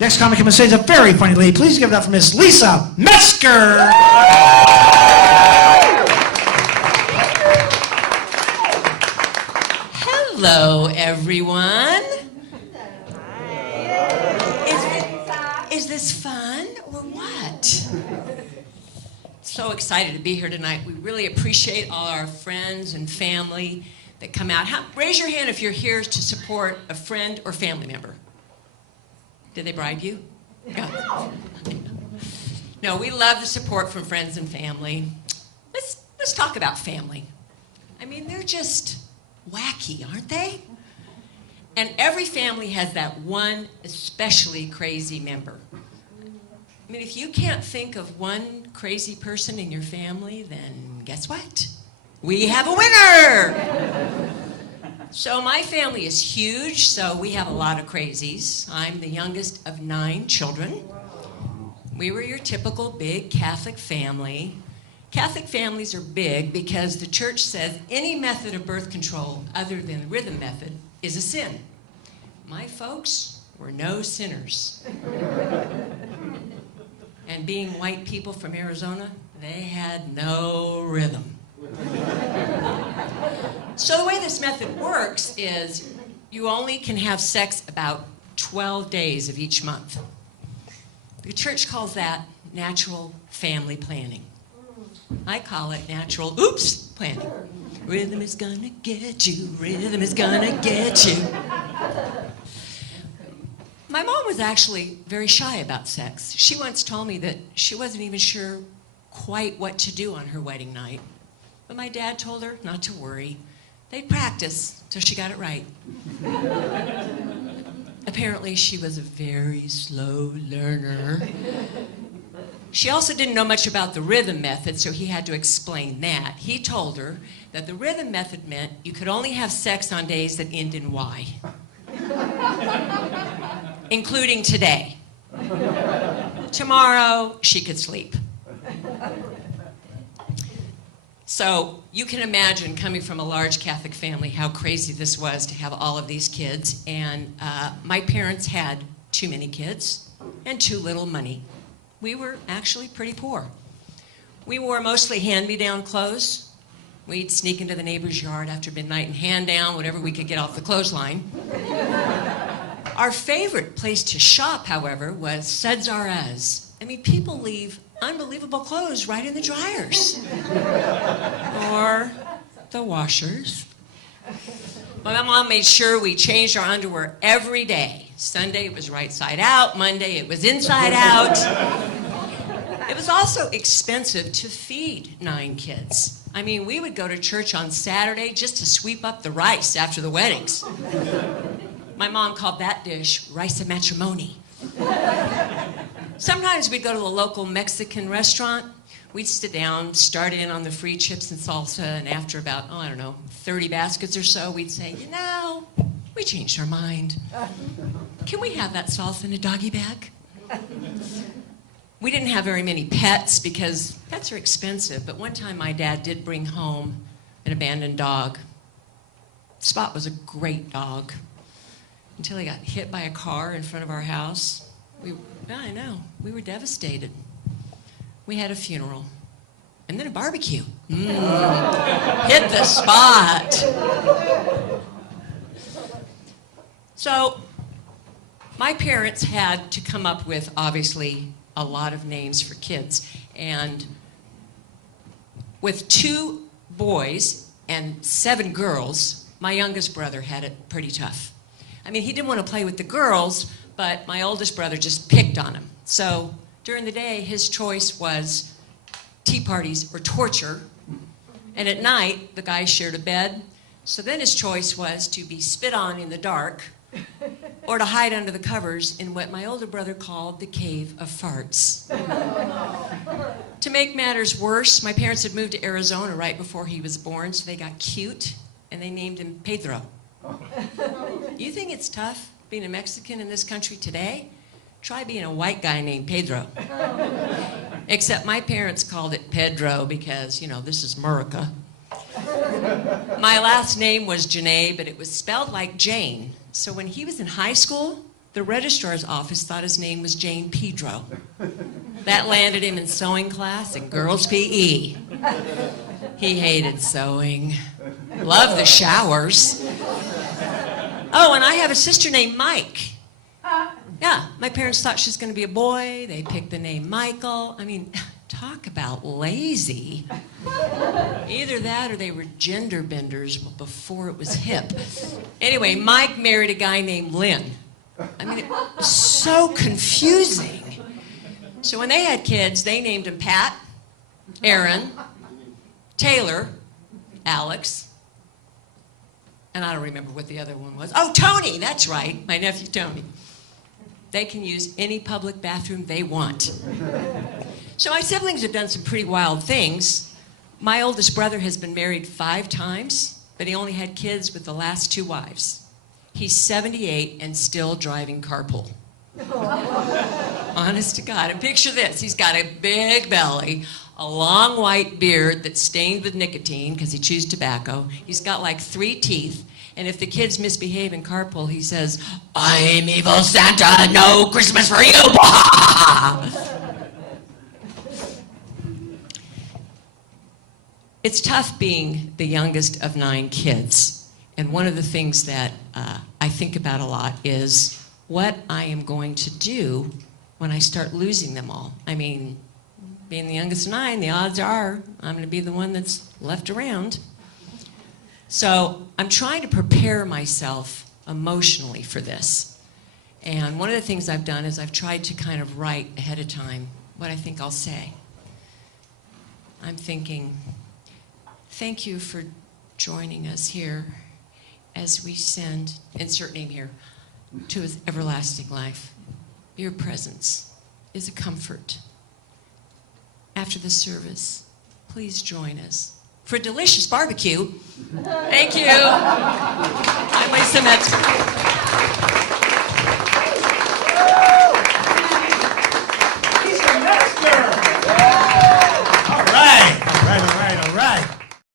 Next comic I'm going to say is a very funny lady. Please give it up for Miss Lisa Metzger. Hello, everyone. Is this fun or what? So excited to be here tonight. We really appreciate all our friends and family that come out. Raise your hand if you're here to support a friend or family member. Did they bribe you? No, we love the support from friends and family. Let's talk about family. I mean, they're just wacky, aren't they? And every family has that one especially crazy member. I mean, if you can't think of one crazy person in your family, then guess what? We have a winner! So my family is huge, so we have a lot of crazies. I'm the youngest of 9 children. We were your typical big Catholic family. Catholic families are big because the church says any method of birth control other than the rhythm method is a sin. My folks were no sinners. And being white people from Arizona, they had no rhythm. So the way this method works is you only can have sex about 12 days of each month. The church calls that natural family planning. I call it natural, planning. Rhythm is gonna get you, rhythm is gonna get you. My mom was actually very shy about sex. She once told me that she wasn't even sure quite what to do on her wedding night. But my dad told her not to worry. They'd practice till she got it right. Apparently, she was a very slow learner. She also didn't know much about the rhythm method, so he had to explain that. He told her that the rhythm method meant you could only have sex on days that end in Y. Including today. Tomorrow, she could sleep. So you can imagine, coming from a large Catholic family, how crazy this was to have all of these kids. And my parents had too many kids and too little money. We were actually pretty poor. We wore mostly hand-me-down clothes. We'd sneak into the neighbor's yard after midnight and hand down whatever we could get off the clothesline. Our favorite place to shop, however, was Suds R Us. I mean, people leave unbelievable clothes right in the dryers. Or the washers. My mom made sure we changed our underwear every day. Sunday it was right side out, Monday it was inside out. It was also expensive to feed 9 kids. I mean, we would go to church on Saturday just to sweep up the rice after the weddings. My mom called that dish rice of matrimony. Sometimes we'd go to a local Mexican restaurant. We'd sit down, start in on the free chips and salsa, and after about, 30 baskets or so, we'd say, we changed our mind. Can we have that salsa in a doggy bag? We didn't have very many pets because pets are expensive, but one time my dad did bring home an abandoned dog. Spot was a great dog until he got hit by a car in front of our house. I know, we were devastated. We had a funeral and then a barbecue. Hit the spot. So my parents had to come up with, obviously, a lot of names for kids. And with 2 boys and 7 girls, my youngest brother had it pretty tough. I mean, he didn't want to play with the girls, but my oldest brother just picked on him. So during the day, his choice was tea parties or torture. And at night, the guys shared a bed. So then his choice was to be spit on in the dark or to hide under the covers in what my older brother called the cave of farts. To make matters worse, my parents had moved to Arizona right before he was born, so they got cute, and they named him Pedro. You think it's tough being a Mexican in this country today? Try being a white guy named Pedro. Except my parents called it Pedro because, this is America. My last name was Janae, but it was spelled like Jane. So when he was in high school, The registrar's office thought his name was Jane Pedro. That landed him in sewing class and girls' PE. He hated sewing. Loved the showers. Oh, and I have a sister named Mike. Yeah, my parents thought she was going to be a boy. They picked the name Michael. I mean, talk about lazy. Either that or they were gender benders before it was hip. Anyway, Mike married a guy named Lynn. I mean, it was so confusing. So when they had kids, they named them Pat, Aaron, Taylor, Alex, and I don't remember what the other one was. Oh, Tony, that's right, my nephew Tony. They can use any public bathroom they want. So my siblings have done some pretty wild things. My oldest brother has been married 5 times, but he only had kids with the last 2 wives. He's 78 and still driving carpool. Honest to God. And picture this. He's got a big belly, a long white beard that's stained with nicotine because he chews tobacco. He's got like 3 teeth. And if the kids misbehave in carpool, he says, "I'm evil Santa, no Christmas for you." It's tough being the youngest of 9 kids. And one of the things that I think about a lot is what I am going to do when I start losing them all. I mean, being the youngest of 9, the odds are I'm going to be the one that's left around. So I'm trying to prepare myself emotionally for this. And one of the things I've done is I've tried to kind of write ahead of time what I think I'll say. I'm thinking, thank you for joining us here as we send, insert name here, to his everlasting life. Your presence is a comfort. After the service, please join us for a delicious barbecue. Thank you. I'm Lisa Metzger.